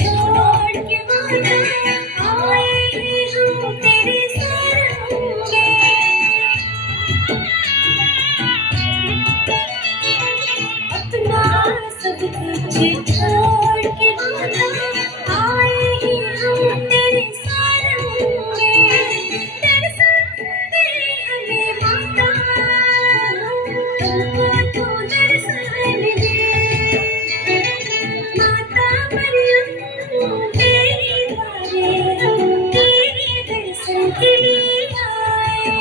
छोड़ के माना आए हैं हम तेरे शरण में। अपना सब कुछ छोड़ के माना आए हैं हम तेरे शरण में। दर्शन दे हमें माता, हमको तू दर्शन दे। माता मरियम तेरे द्वारे हम तेरे दर्शन के लिए आए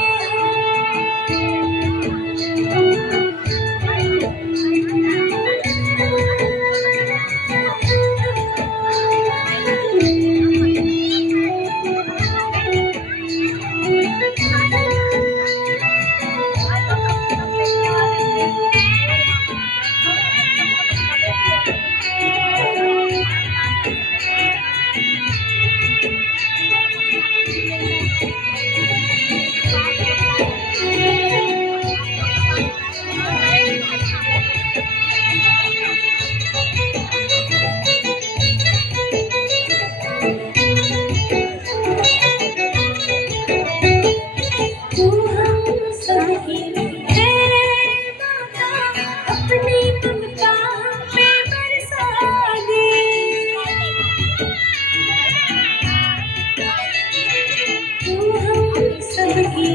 तू हम सबकी है माता, अपनी ममता में बरसा दे। तू हम सबकी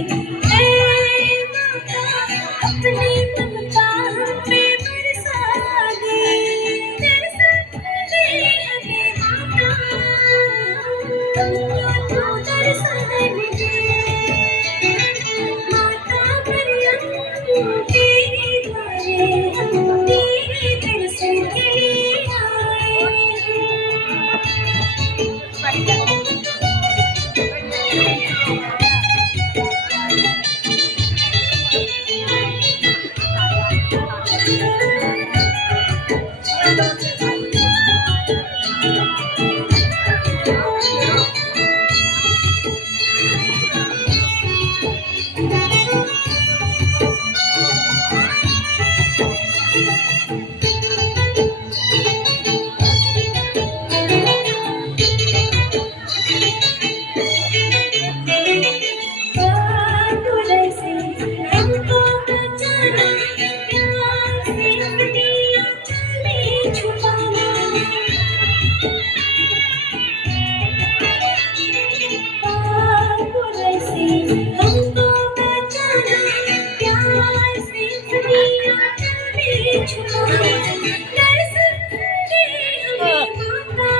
है माता, अपनी ममता में बरसा दे। दर्शन दे हमें माता, हमको तू दर्शन दे। माता मरियम तेरे द्वारे हम तेरे दर्शन के लिए आए बादुले से हमको बचाना, प्यार से अपनी आंचल में छुपाना। बादुले से हमको बचाना, प्यार से अपनी आंचल में छुपाना। दर्शन दे हमें माता,